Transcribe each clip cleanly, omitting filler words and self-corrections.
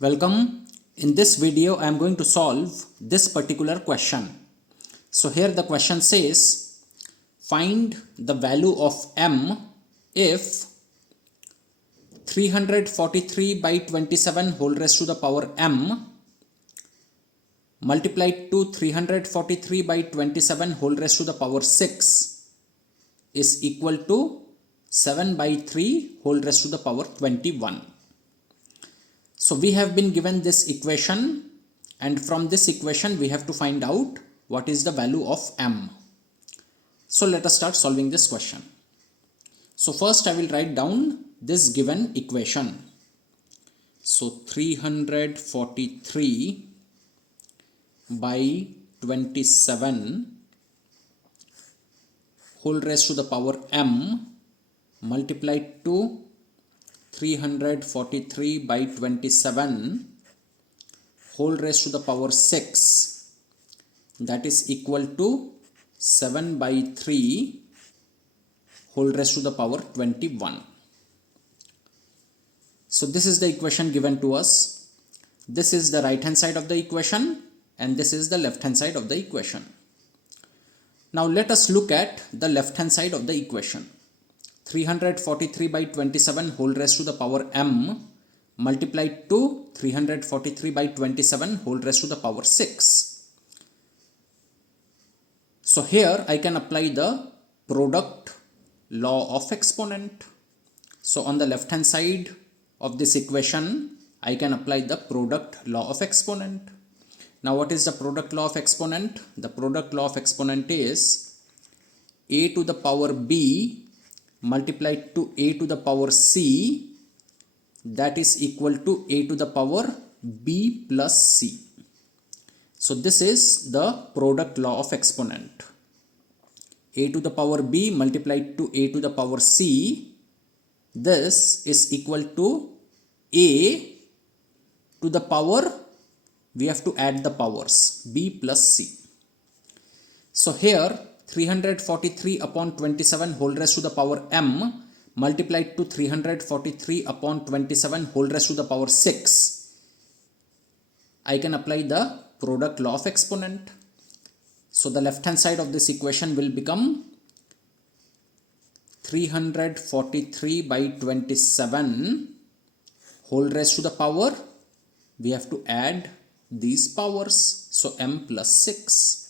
Welcome. In this video I am going to solve this particular question. So here the question says find the value of m if 343 by 27 whole raised to the power m multiplied to 343 by 27 whole raised to the power 6 is equal to 7 by 3 whole raised to the power 21. So we have been given this equation, and from this equation we have to find out what is the value of m. So let us start solving this question. So first I will write down this given equation. So 343 by 27 whole raised to the power m multiplied to 343 by 27 whole raised to the power 6, that is equal to 7 by 3 whole raised to the power 21. So this is the equation given to us. This is the right hand side of the equation and this is the left hand side of the equation. Now let us look at the left hand side of the equation. 343 by 27 whole raised to the power m multiplied to 343 by 27 whole raised to the power 6. So here I can apply the product law of exponent. So on the left hand side of this equation I can apply the product law of exponent. Now what is the product law of exponent? The product law of exponent is a to the power b multiplied to a to the power c, that is equal to a to the power b plus c. So this is the product law of exponent. A to the power b multiplied to a to the power c, this is equal to a to the power, we have to add the powers, b plus c. So here 343 upon 27 whole raised to the power m multiplied to 343 upon 27 whole raised to the power 6. I can apply the product law of exponent. So the left hand side of this equation will become 343 by 27 whole raised to the power, we have to add these powers, so m plus 6.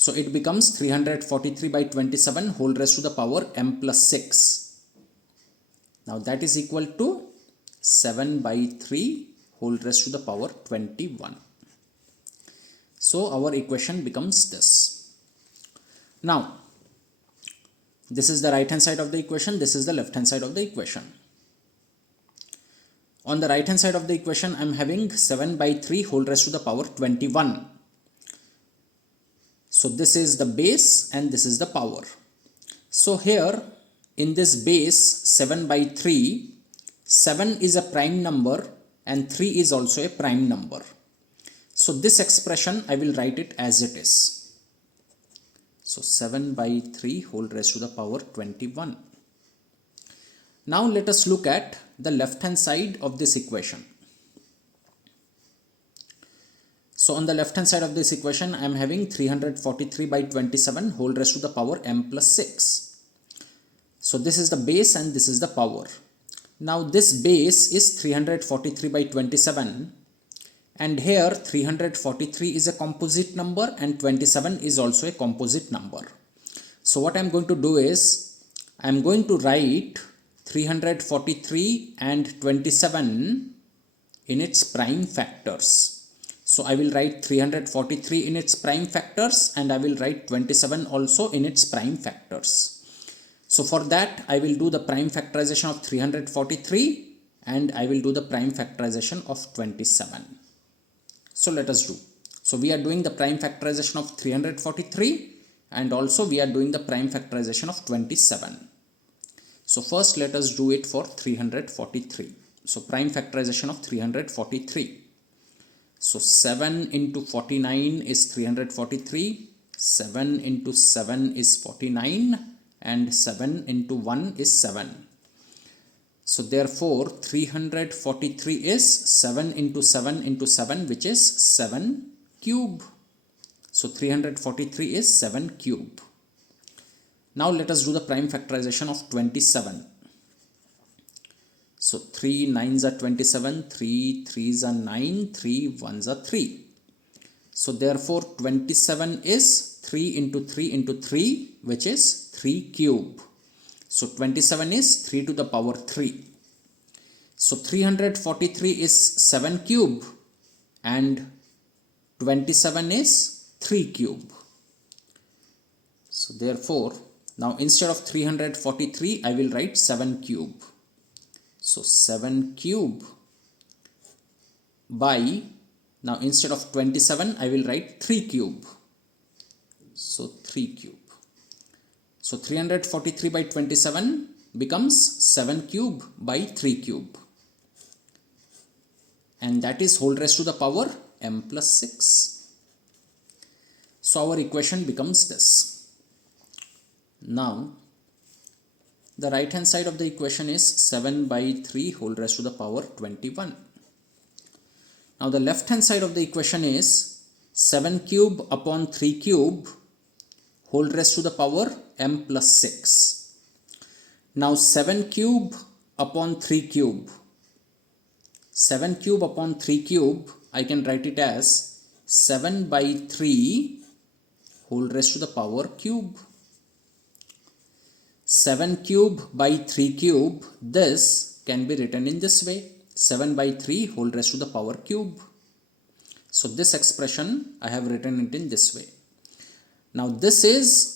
So it becomes 343 by 27 whole raised to the power m plus 6. Now that is equal to 7 by 3 whole raised to the power 21. So our equation becomes this. Now this is the right hand side of the equation, this is the left hand side of the equation. On the right hand side of the equation I am having 7 by 3 whole raised to the power 21. So this is the base and this is the power. So here in this base 7 by 3, 7 is a prime number and 3 is also a prime number. So this expression I will write it as it is. So 7 by 3 whole raised to the power 21. Now let us look at the left hand side of this equation. So on the left hand side of this equation I am having 343 by 27 whole raised to the power m plus 6. So this is the base and this is the power. Now this base is 343 by 27 and here 343 is a composite number and 27 is also a composite number. So what I am going to do is I am going to write 343 and 27 in its prime factors. So I will write 343 in its prime factors and I will write 27 also in its prime factors. So for that I will do the prime factorization of 343 and I will do the prime factorization of 27. So let us do. So we are doing the prime factorization of 343 and also we are doing the prime factorization of 27. So first let us do it for 343. So prime factorization of 343. So 7 into 49 is 343, 7 into 7 is 49 and 7 into 1 is 7. So therefore 343 is 7 into 7 into 7, which is 7 cube. So 343 is 7 cube. Now let us do the prime factorization of 27. So 3 9s are 27, 3 3s are 9, 3 1s are 3. So therefore 27 is 3 into 3 into 3, which is 3 cube. So 27 is 3 to the power 3. So 343 is 7 cube and 27 is 3 cube. So therefore, now instead of 343, I will write 7 cube. So 7 cube by, now instead of 27, I will write 3 cube. So 3 cube. So 343 by 27 becomes 7 cube by 3 cube. And that is whole raised to the power m plus 6. So our equation becomes this. Now, the right hand side of the equation is 7 by 3 whole raised to the power 21. Now the left hand side of the equation is 7 cube upon 3 cube whole raised to the power m plus 6. Now 7 cube upon 3 cube. 7 cube upon 3 cube, I can write it as 7 by 3 whole raised to the power cube. 7 cube by 3 cube, this can be written in this way, 7 by 3 whole raised to the power cube. So this expression I have written it in this way. Now this is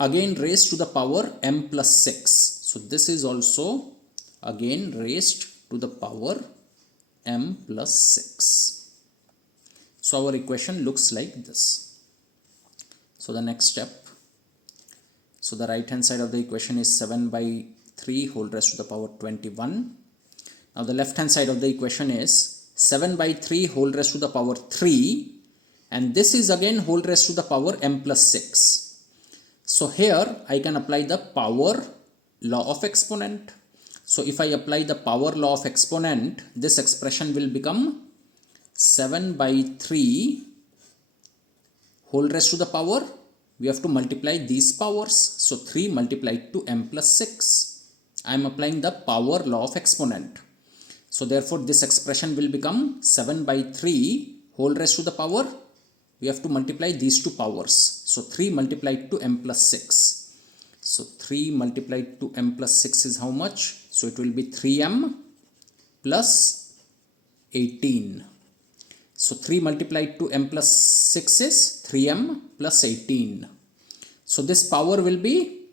again raised to the power m plus 6. So this is also again raised to the power m plus 6. So our equation looks like this. So the next step. So the right hand side of the equation is 7 by 3 whole raised to the power 21. Now the left hand side of the equation is 7 by 3 whole raised to the power 3, and this is again whole raised to the power m plus 6. So here I can apply the power law of exponent. So if I apply the power law of exponent, this expression will become 7 by 3 whole raised to the power, we have to multiply these powers. So 3 multiplied to m plus 6. I am applying the power law of exponent. So therefore this expression will become 7 by 3 whole raised to the power. We have to multiply these two powers. So 3 multiplied to m plus 6. So 3 multiplied to m plus 6 is how much? So it will be 3m plus 18. So 3 multiplied to m plus 6 is 3m plus 18. So this power will be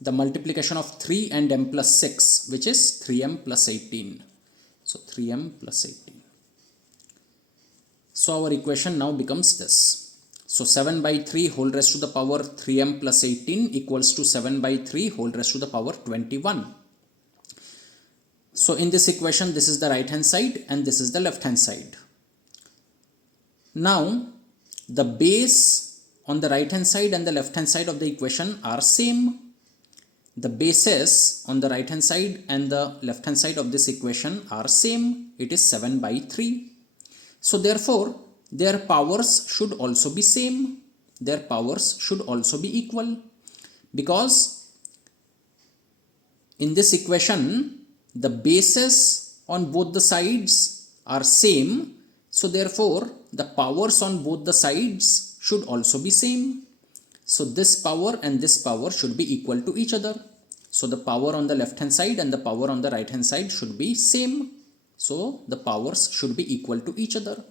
the multiplication of 3 and m plus 6, which is 3m plus 18. So 3m plus 18. So our equation now becomes this. So 7 by 3 whole raised to the power 3m plus 18 equals to 7 by 3 whole raised to the power 21. So in this equation, this is the right hand side and this is the left hand side. Now the base on the right hand side and the left hand side of the equation are same. The bases on the right hand side and the left hand side of this equation are same. It is 7 by 3. So therefore their powers should also be same. Their powers should also be equal, because in this equation the bases on both the sides are same. So therefore the powers on both the sides should also be same. So this power and this power should be equal to each other. So the power on the left hand side and the power on the right hand side should be same. So the powers should be equal to each other.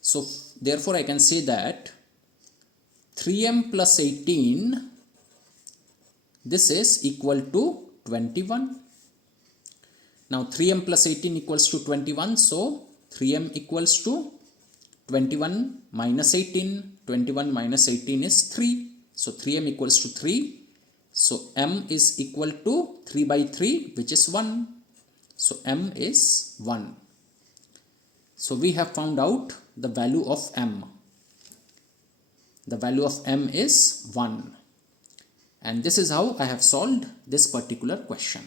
So therefore I can say that 3m plus 18, this is equal to 21. Now 3m plus 18 equals to 21. So 3m equals to 21 minus 18. 21 minus 18 is 3. So 3m equals to 3. So m is equal to 3 by 3, which is 1. So m is 1. So we have found out the value of m. The value of m is 1. And this is how I have solved this particular question.